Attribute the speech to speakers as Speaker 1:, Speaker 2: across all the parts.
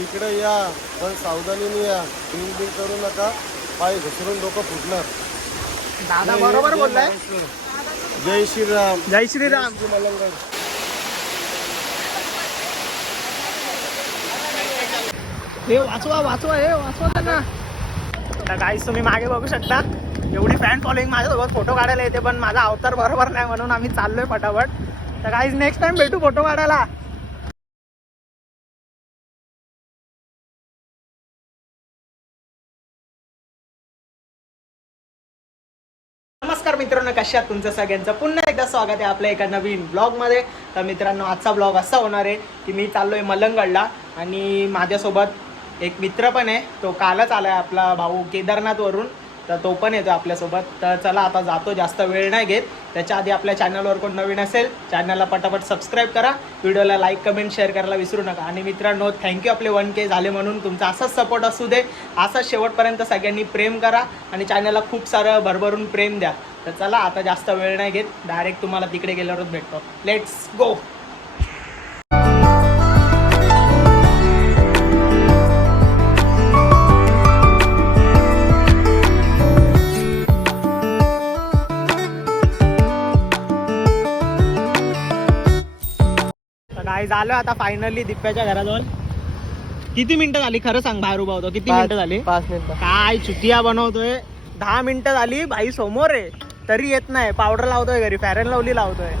Speaker 1: इकडे या पण सावधानीने या. बिल बिल करू नका. पाय घसरून डोकं फुटणार.
Speaker 2: दादा बरोबर बोललाय.
Speaker 1: जय श्रीराम.
Speaker 2: जय श्रीराम.
Speaker 1: श्री मलंगड
Speaker 2: हे वाचवा वाचवा हे वाचवा त्यांना. काहीच तुम्ही मागे बघू शकता. एवढी फॅन फॉलोईंग माझ्यासोबत फोटो काढायला येते पण माझा अवतार बरोबर नाही म्हणून आम्ही चाललोय फटाफट तर काहीच नेक्स्ट टाइम भेटू फोटो काढायला. नमस्कार मित्रांनो कशा आहात तुमचं सगळ्यांचं? पुन्हा एकदा स्वागत आहे आपल्या एका नवीन ब्लॉगमध्ये तर मित्रांनो आजचा ब्लॉग असा होणार आहे की मी चाललो आहे मलंगडला आणि माझ्यासोबत एक मित्र पण आहे. तो कालच आला आहे आपला भाऊ केदारनाथवरून. तर तो पण येतो आपल्यासोबत. तर चला आता जातो. जास्त वेळ नाही घेत. त्याच्या आधी आपल्या चॅनलवर कोण नवीन असेल चॅनलला पटापट सबस्क्राईब करा. व्हिडिओला लाईक कमेंट शेअर करायला विसरू नका. आणि मित्रांनो थँक्यू आपले वन के झाले म्हणून. तुमचा असाच सपोर्ट असू दे. असाच शेवटपर्यंत सगळ्यांनी प्रेम करा आणि चॅनलला खूप सारं भरभरून प्रेम द्या. तर चला आता जास्त वेळ नाही घेत. डायरेक्ट तुम्हाला तिकडे गेल्यावरच भेटतो. लेट्स गो तर काय झालं आता फायनली दिप्याच्या घराजवळ. किती मिनिटं झाली? खरं सांग बाहेर उभा होतो. किती मिनिटं झाली?
Speaker 1: पाच मिनिटं.
Speaker 2: काय चुतिया बनवतोय? दहा मिनिटं झाली भाई समोर आहे. तरी येत नाही. पावडर लावतोय घरी फॅरन लावली लावतोय.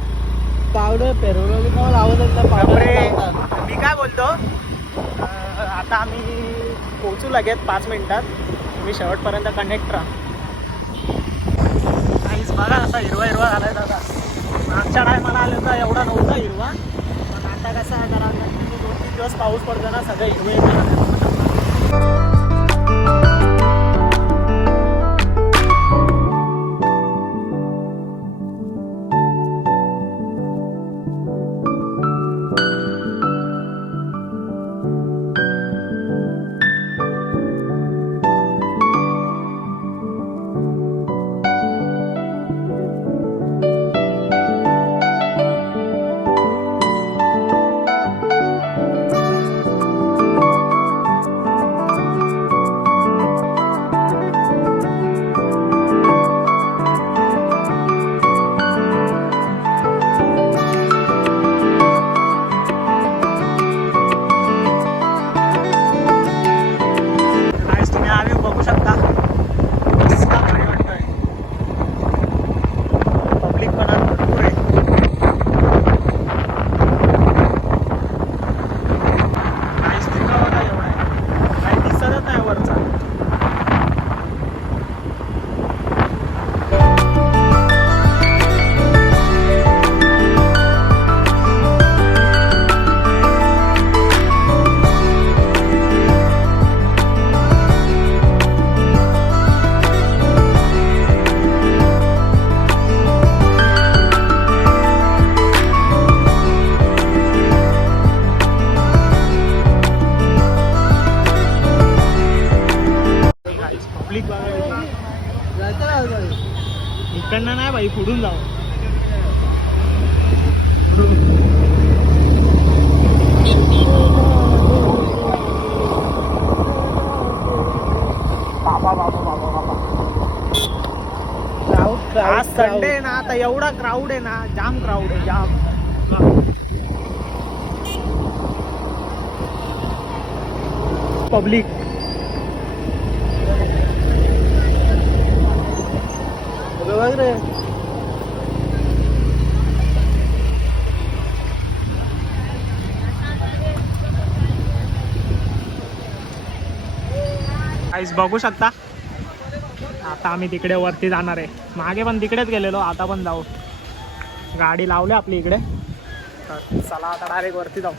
Speaker 1: पावडं पेरवलं का लावत
Speaker 2: बापरे. मी काय बोलतो? अं, आता आम्ही पोहोचू लगेच पाच मिनिटात. तुम्ही शेवटपर्यंत कनेक्ट राहा. काहीच बघा असा हिरवा हिरवा झालाय दादा. मागच्या टायमाला आलं होता एवढा नव्हता हिरवा. आता कसा जरा दोन तीन दिवस पाऊस पडतो ना सगळं हिरवे आज संडे आहे ना आता एवढा क्राऊड आहे ना जाम क्राऊड आहे जाम. पब्लिक
Speaker 1: बघ
Speaker 2: गाईस बघू शकता. आता आम्ही तिकडे वरती जाणार आहे. मागे पण तिकडेच गेलेलो आता पण जाऊ. गाडी लावली आपली इकडे. तर चला आता डायरेक्ट वरती जाऊ.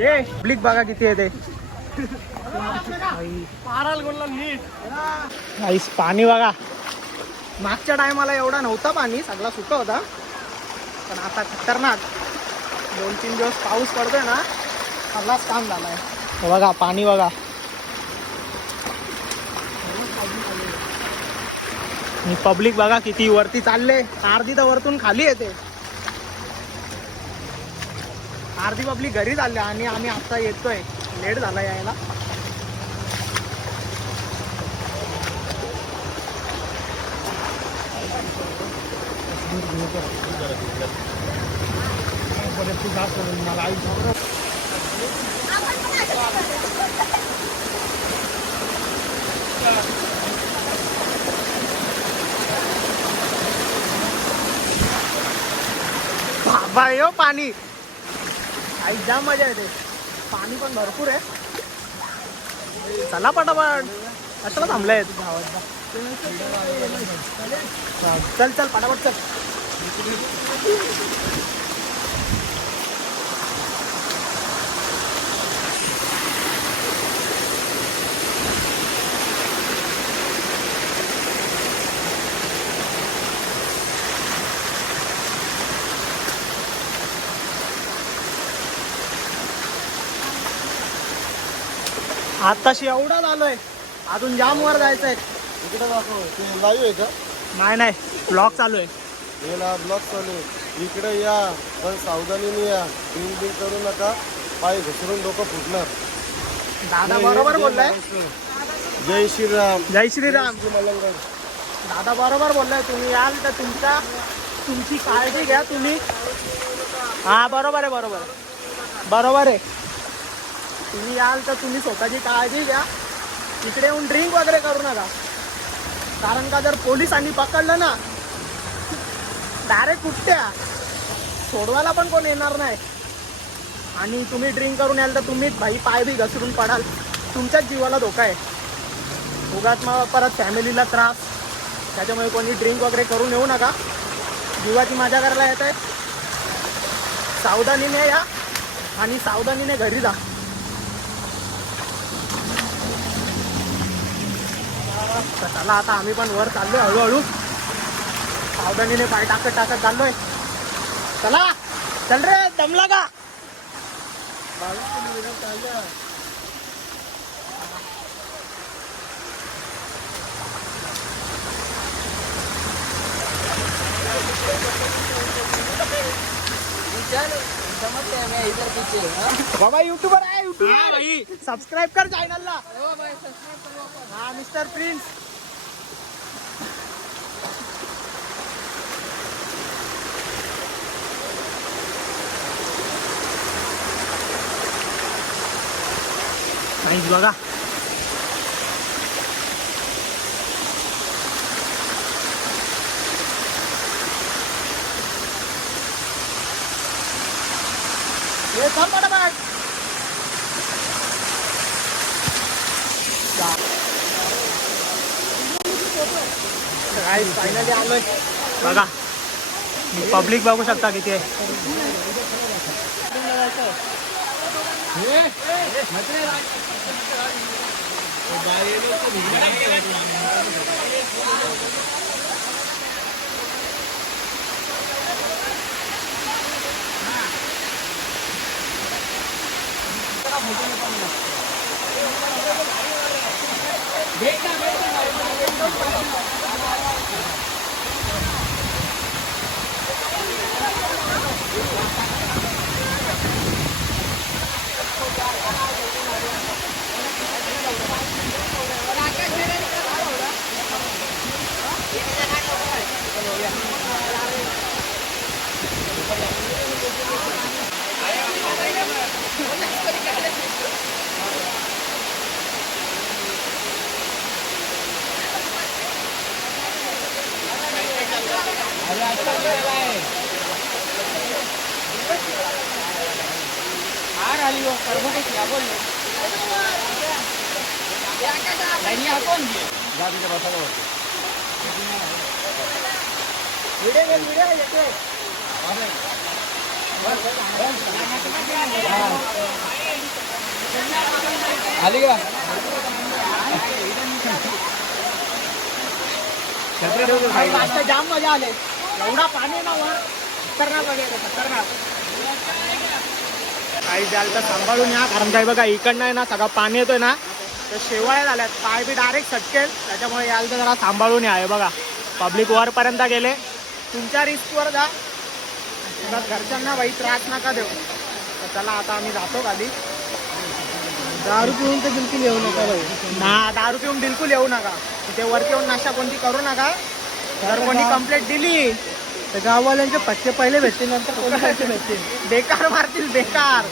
Speaker 2: ए ब्लिक बघा किती आहे ते. पाणी बघा. मागच्या टायमाला एवढा नव्हता पाणी सगळा सुका होता. पण आता खतरनाक. दोन तीन दिवस पाऊस पडतोय ना सगळाच काम झालाय. बघा पाणी बघा. आणि पब्लिक बघा किती वरती चालले. अर्धी तर वरतून खाली येते. अर्धी पब्लिक घरी चालले आणि आम्ही आता येतोय. लेट झाला यायला. बाबा यो पाणी. आई जाम मजा येते. पाणी पण भरपूर आहे. चला पटापट. कशाला थांबले आहेत चल चल पटापट चल. आताशी एवढा झालोय. अजून जाम वर जायचंय.
Speaker 1: इकडे दाखव ते लाईव्ह आहे का?
Speaker 2: नाही नाही. ब्लॉक चालू आहे.
Speaker 1: हे ना ब्लॉक चालू आहे. इकडे या पण सावधानीने या. ड्रिंक बिंक करू नका. पाय घसरून डोकं फुटणार.
Speaker 2: दादा बरोबर बोललाय.
Speaker 1: जय श्रीराम.
Speaker 2: जय श्रीराम.
Speaker 1: श्री मलंगड
Speaker 2: दादा बरोबर बोललाय. तुम्ही याल तर तुमच्या तुमची काळजी घ्या तुम्ही. हा बरोबर आहे बरोबर. बरोबर आहे. तुम्ही याल तर तुम्ही स्वतःची काळजी घ्या. इकडे येऊन ड्रिंक वगैरे करू नका. कारण का जर पोलिसांनी पकडलं ना डायरेक्ट कुठत्या सोडवायला पण कोण येणार नाही. आणि तुम्ही ड्रिंक करून याल तर तुम्हीच भाई पाय बी घसरून पडाल. तुमच्याच जीवाला धोका आहे. उगाच मग परत फॅमिलीला त्रास. त्याच्यामुळे कोणी ड्रिंक वगैरे करून येऊ नका. जीवाची मजा करायला येत आहे सावधानीने या आणि सावधानीने घरी जा. तर चला आता आम्ही पण वर चाललोय हळूहळू. सावधानीने पाय टाकत टाकत चाललोय. चला चल रे दमला का बाबा युट्यूबर आहे युट्यूबर सबस्क्राईब कर चॅनलला हा मिस्टर प्रिन्स नाहीच बघा फायनली आलोय. बघा पब्लिक बघू शकता किती आहे. 나이는 좀 이상하게 व्हिडिओ येतोय
Speaker 3: आली का?
Speaker 2: जाम मजा आले. एवढा पाणी ना वर खतरनाक वगैरे खतरनाक. काही द्याल तर सांभाळून या. कारण काय बघा इकडनं आहे ना सगळं पाणी येतोय ना तर शेवाळ्या झाल्यात. पाय बी डायरेक्ट सटकेल. त्याच्यामुळे याल तर जरा सांभाळून या. हे बघा पब्लिक वरपर्यंत गेले. तुमच्या रिस्कवर जा. उगाच घरच्यांना बाई त्रास नका देऊ. तर चला आता आम्ही जातो खाली
Speaker 1: दारू पिऊन तर बिलकुल येऊ नका
Speaker 2: ना दारू पिऊन बिलकुल येऊ नका. तिथे वरती येऊन नाश्ता कोणती करू नका. जर कोणी कंप्लेंट दिली.
Speaker 1: तर गाववाल्यांचे पट्टे पहिले भेटतील नंतर कोणी पैसे भेटतील.
Speaker 2: बेकार मारतील बेकार.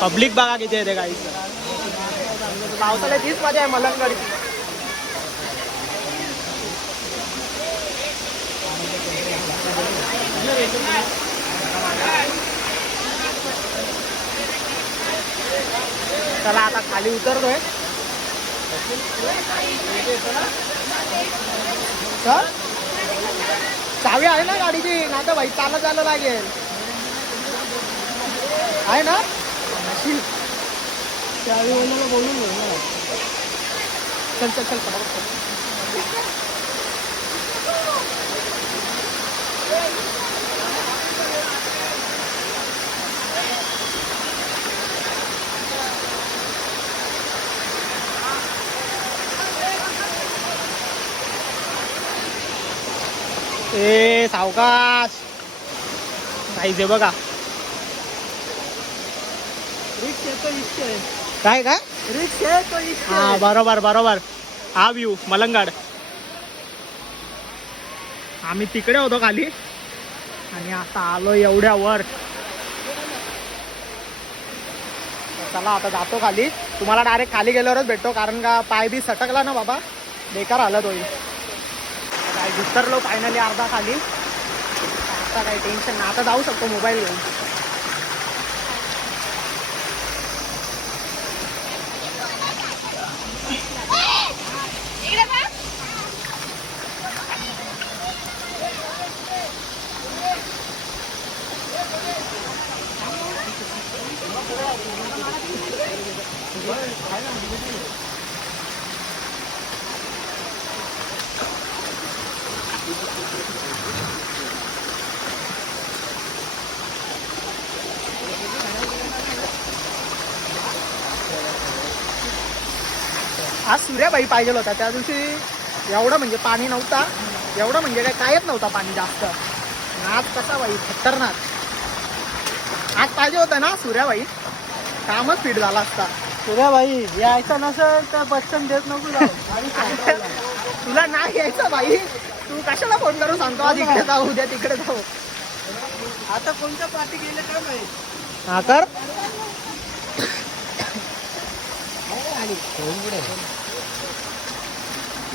Speaker 2: पब्लिक बघा किती येते काही पावसाळ्यात हीच मजा आहे मलंगड. चला आता खाली उतरतोय. चल. चावी आहे ना गाडीची? नाही तर भाई चालत जायला लागेल. आहे ना?
Speaker 1: चावी बोलून
Speaker 2: चल चल चल चल. ए सावकाश काहीच आहे बघा काय काय? हा बरोबर बरोबर. हा व्ह्यू मलंगाड. आम्ही तिकडे होतो खाली. आणि आता आलो एवढ्या वर. चला आता जातो खाली. तुम्हाला डायरेक्ट खाली गेल्यावरच भेटतो कारण का पाय बी सटकला ना बाबा. बेकार हालत होईल. काय घुसरलो फायनली अर्धा खाली. आता काही टेन्शन नाही आता जाऊ शकतो आज सूर्याबाई पाहिजे होता. त्या दिवशी एवढं म्हणजे पाणी नव्हता. एवढं म्हणजे काय कायच नव्हता पाणी जास्त. आज कसा बाई खतरनाक. आज पाहिजे होता ना सूर्याबाई? कामच फिट झाला असता.
Speaker 1: भाई यायचं नसेल तर बच्चन देत नको.
Speaker 2: तुला नाही यायचं बाई. तू कशाला फोन करून सांगतो? आज इकडे जाऊ उद्या तिकडे जाऊ.
Speaker 1: आता कोणत्या पार्टी गेले काय माहीत
Speaker 2: हा तर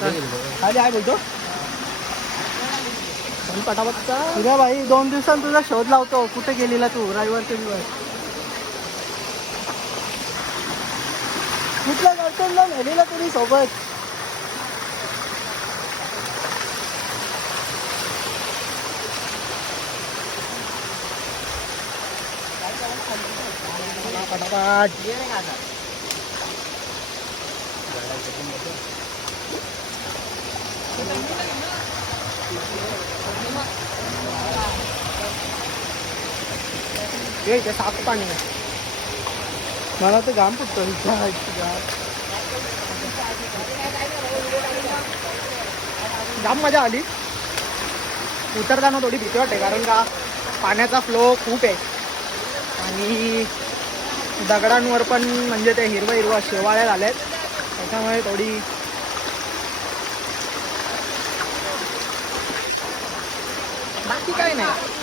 Speaker 2: खाली आहे बोलतो पटापटचा
Speaker 1: तुझ्या भाई दोन दिवसांत तुझा शोध लावतो. कुठे गेलेला तू? रविवारचे दिवस कुठल्या गर्लफ्रेंडला नेलेला तुम्ही सोबत?
Speaker 2: पटापट. हे इथे साफ पाणी आहे.
Speaker 1: मला तर घाम फुटतो
Speaker 2: जाम मजा आली. उतरताना थोडी भीती वाटते कारण का पाण्याचा फ्लो खूप आहे. आणि दगडांवर पण म्हणजे ते हिरवं हिरवं शेवाळ्या झाल्यात त्याच्यामुळे थोडी बाकी काय नाही.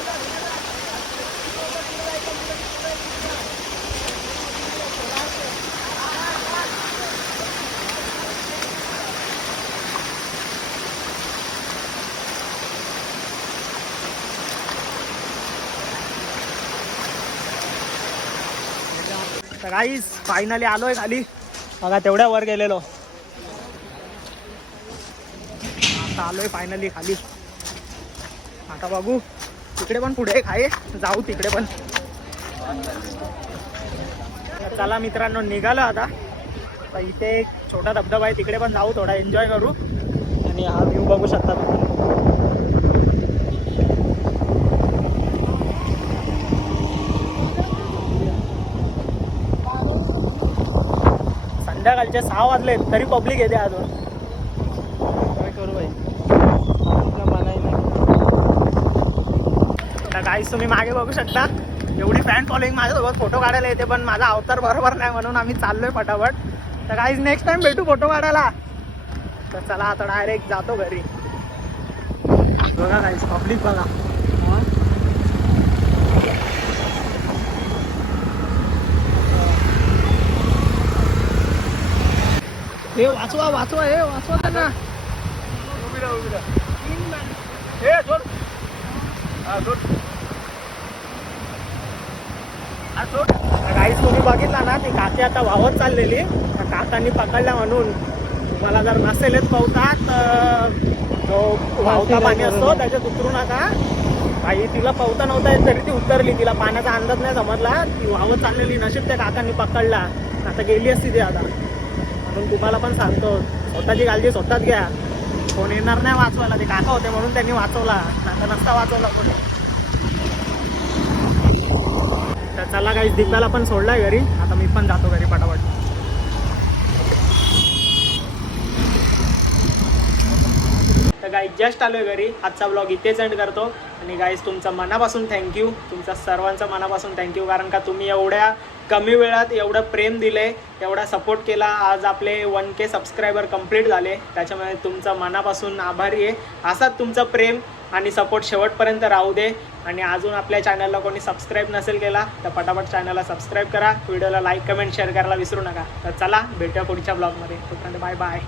Speaker 2: तर फायनली आलोय खाली. बघा तेवढ्या वर गेलेलो. आता आलोय फायनली खाली. आता बघू. तिकडे पण पुढे एक आहे. जाऊ तिकडे पण. चला मित्रांनो निघालो आता. तर इथे एक छोटा धबधबा आहे. तिकडे पण जाऊ थोडा एन्जॉय करू. आणि हा व्ह्यू बघू शकता तुम्ही. संध्याकाळचे सहा वाजले तरी पब्लिक येते अजून
Speaker 1: काय करू भाई
Speaker 2: गाईस तुम्ही मागे बघू शकता. एवढी फॅन फॉलोईंग माझ्यासोबत फोटो काढायला येते पण माझा अवतार बरोबर नाही म्हणून आम्ही चाललोय फटाफट. तर काहीच नेक्स्ट टाइम भेटू फोटो काढायला. तर चला आता डायरेक्ट जातो घरी. बघा काहीच पब्लिक बघा. हे वाचवा वाचवा हे वाचवा त्यांना. काहीच तुम्ही बघितला ना ती काकी आता वावत चाललेली. त्या काकांनी पकडल्या म्हणून. तुम्हाला जर नसेलच पावतात तर जो वावता पाणी असतो त्याच्यात उतरू नका. काही तिला पावता नव्हता येत तरी ती उतरली. तिला पाण्याचा अंदाज नाही समजला ती वावत चाललेली नशीब त्या काकांनी पकडला. आता गेली असती ती आता. म्हणून तुम्हाला पण सांगतो स्वतःची काळजी स्वतःच घ्या. कोण येणार नाही वाचवायला. ते काका होते म्हणून त्यांनी वाचवला. नाही नसता वाचवला कोणी. तर चला काही दिग्गाला पण सोडलाय घरी. आता मी पण जातो घरी पटापट. तर गाईज जस्ट आलोय घरी. आजचा ब्लॉग इथेच एंड करतो. आणि गाईज तुमचं मनापासून थँक्यू तुमचा सर्वांचं मनापासून थँक्यू कारण का तुम्ही एवढ्या कमी वेळात एवढं प्रेम दिले एवढा सपोर्ट केला. आज आपले वन के सबस्क्रायबर कंप्लीट झाले. त्याच्यामुळे तुमचं मनापासून आभारी आहे. असाच तुमचं प्रेम आणि सपोर्ट शेवटपर्यंत राहू दे. आणि अजून आपल्या चॅनलला कोणी सबस्क्राईब नसेल केला तर पटापट चॅनलला सबस्क्राईब करा. व्हिडिओला लाईक कमेंट शेअर करायला विसरू नका. तर चला भेटूया पुढच्या ब्लॉगमध्ये तोपर्यंत बाय बाय